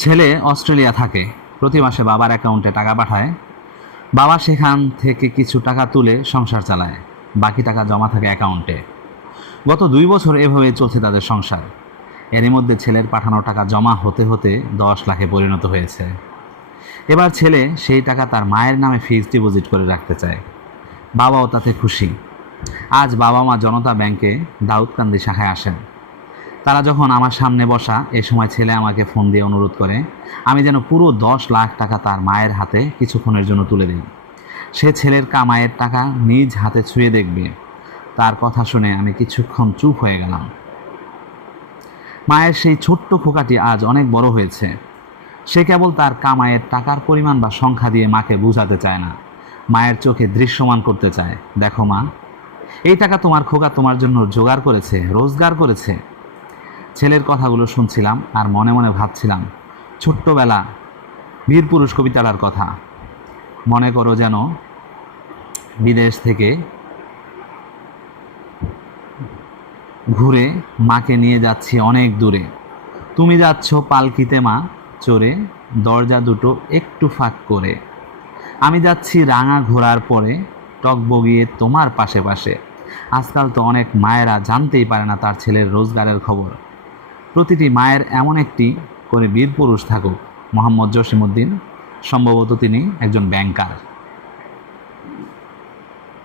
ছেলে অস্ট্রেলিয়া থাকে, প্রতি মাসে বাবার অ্যাকাউন্টে টাকা পাঠায়। বাবা সেখান থেকে কিছু টাকা তুলে সংসার চালায়, বাকি টাকা জমা থাকে অ্যাকাউন্টে। গত 2 বছর এভাবেই চলছে তাদের সংসার। এরই মধ্যে ছেলের পাঠানো টাকা জমা হতে হতে 10 লাখে পরিণত হয়েছে। এবার ছেলে সেই টাকা তার মায়ের নামে ফিক্সড ডিপোজিট করে রাখতে চায়। বাবাও তাতে খুশি। আজ বাবা মা জনতা ব্যাংকে দাউদকান্দি শাখায় আসেন। তারা যখন আমার সামনে বসা, এ সময় ছেলে আমাকে ফোন দিয়ে অনুরোধ করে আমি যেন পুরো 10 লাখ টাকা তার মায়ের হাতে কিছুক্ষণের জন্য তুলে দিই। সে ছেলের কামাইয়ের টাকা নিজ হাতে ছুঁয়ে দেখবে। তার কথা শুনে আমি কিছুক্ষণ চুপ হয়ে গেলাম। মায়ের সেই ছোট্ট খোকাটি আজ অনেক বড় হয়েছে। সে কেবল তার কামাইয়ের টাকার পরিমাণ বা সংখ্যা দিয়ে মাকে বোঝাতে চায় না, মায়ের চোখে দৃশ্যমান করতে চায়, দেখো মা, এই টাকা তোমার খোকা তোমার জন্য জোগাড় করেছে, রোজগার করেছে। ছেলের কথাগুলো শুনছিলাম আর মনে মনে ভাবছিলাম ছোট্টবেলা বীরপুরুষ কবিতাটার কথা। মনে করো যেন বিদেশ থেকে ঘুরে মাকে নিয়ে যাচ্ছি অনেক দূরে। তুমি যাচ্ছ পালকিতে মা চড়ে, দরজা দুটো একটু ফাঁক করে। আমি যাচ্ছি রাঙা ঘোড়ার পরে, টক বগিয়ে তোমার পাশে পাশে। আজকাল তো অনেক মায়েরা জানতেই পারে না তার ছেলের রোজগারের খবর। প্রতিটি মায়ের এমন একটি করে বীরপুরুষ থাকুক। মোহাম্মদ জসিমউদ্দিন, সম্ভবত তিনি একজন ব্যাংকার।